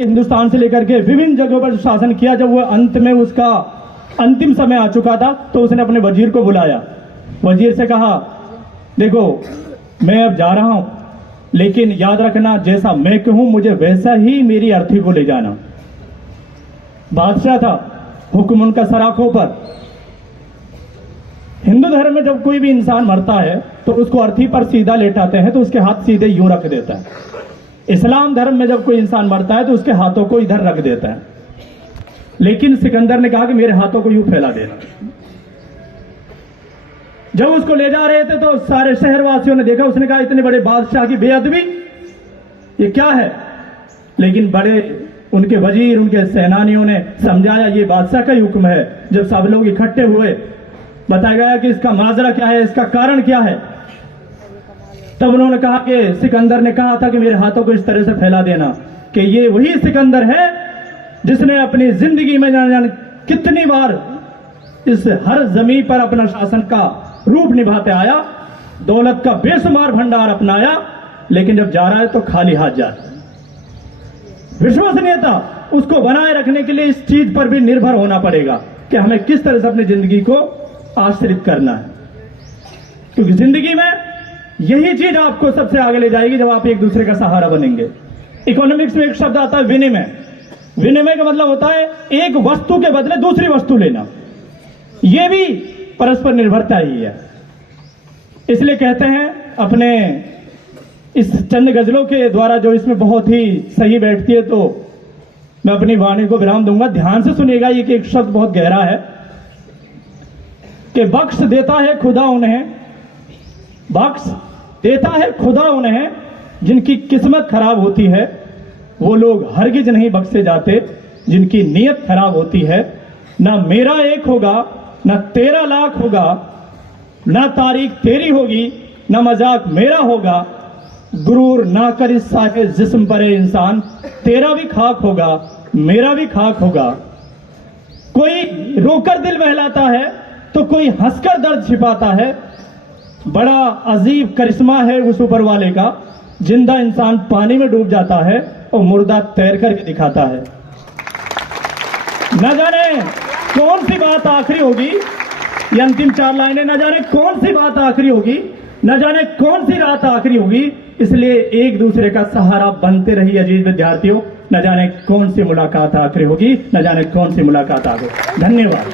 कि हिंदुस्तान से लेकर के विभिन्न जगहों पर शासन किया, जब वह अंत में उसका अंतिम समय आ चुका था तो उसने अपने वजीर को बुलाया। वजीर से कहा, देखो मैं अब जा रहा हूं, लेकिन याद रखना जैसा मैं कहूं मुझे वैसा ही मेरी अर्थी को ले जाना। बादशाह था, हुक्म उनका सराखों पर। हिंदू धर्म में जब कोई भी इंसान मरता है तो उसको अर्थी पर सीधा लेटाते हैं तो उसके हाथ सीधे यूं रख देता है। इस्लाम धर्म में जब कोई इंसान मरता है तो उसके हाथों को इधर रख देता है, लेकिन सिकंदर ने कहा कि मेरे हाथों को यूं फैला देना। जब उसको ले जा रहे थे तो सारे शहरवासियों ने देखा, उसने कहा इतने बड़े बादशाह की बेअदबी, ये क्या है? लेकिन बड़े उनके वजीर, उनके सेनानियों ने समझाया ये बादशाह का ही हुक्म है। जब सब लोग इकट्ठे हुए, बताया गया कि इसका माजरा क्या है, इसका कारण क्या है। तब उन्होंने कहा कि सिकंदर ने कहा था कि मेरे हाथों को इस तरह से फैला देना कि ये वही सिकंदर है जिसने अपनी जिंदगी में जान कितनी बार इस हर जमीन पर अपना शासन का रूप निभाते आया, दौलत का बेशुमार भंडार अपनाया, लेकिन जब जा रहा है तो खाली हाथ जा रहा है। विश्वसनीयता उसको बनाए रखने के लिए इस चीज पर भी निर्भर होना पड़ेगा कि हमें किस तरह से अपनी जिंदगी को आश्रित करना है, क्योंकि जिंदगी में यही चीज आपको सबसे आगे ले जाएगी जब आप एक दूसरे का सहारा बनेंगे। इकोनॉमिक्स में एक शब्द आता है विनिमय। विनिमय का मतलब होता है एक वस्तु के बदले दूसरी वस्तु लेना। यह भी परस्पर निर्भरता ही है। इसलिए कहते हैं अपने इस चंद गजलों के द्वारा, जो इसमें बहुत ही सही बैठती है, तो मैं अपनी वाणी को विराम दूंगा। ध्यान से सुनिएगा, ये कि एक शब्द बहुत गहरा है कि बख्श देता है खुदा उन्हें, बख्श देता है खुदा उन्हें जिनकी किस्मत खराब होती है। वो लोग हरगिज नहीं बख्शे जाते जिनकी नीयत खराब होती है। ना मेरा एक होगा, ना तेरा लाख होगा, ना तारीख तेरी होगी, ना मजाक मेरा होगा। गुरूर ना कर इस साहे जिस्म पर ए इंसान, तेरा भी खाक होगा, मेरा भी खाक होगा। कोई रोकर दिल बहलाता है तो कोई हंसकर दर्द छिपाता है। बड़ा अजीब करिश्मा है उस ऊपर वाले का, जिंदा इंसान पानी में डूब जाता है और मुर्दा तैर करके दिखाता है। न जाने कौन सी बात आखिरी होगी, ये अंतिम 4 लाइनें, न जाने कौन सी बात आखिरी होगी, न जाने कौन सी रात आखिरी होगी। इसलिए एक दूसरे का सहारा बनते रहिए अजीज विद्यार्थियों। न जाने कौन सी मुलाकात आखिरी होगी, न जाने कौन सी मुलाकात आगे। धन्यवाद।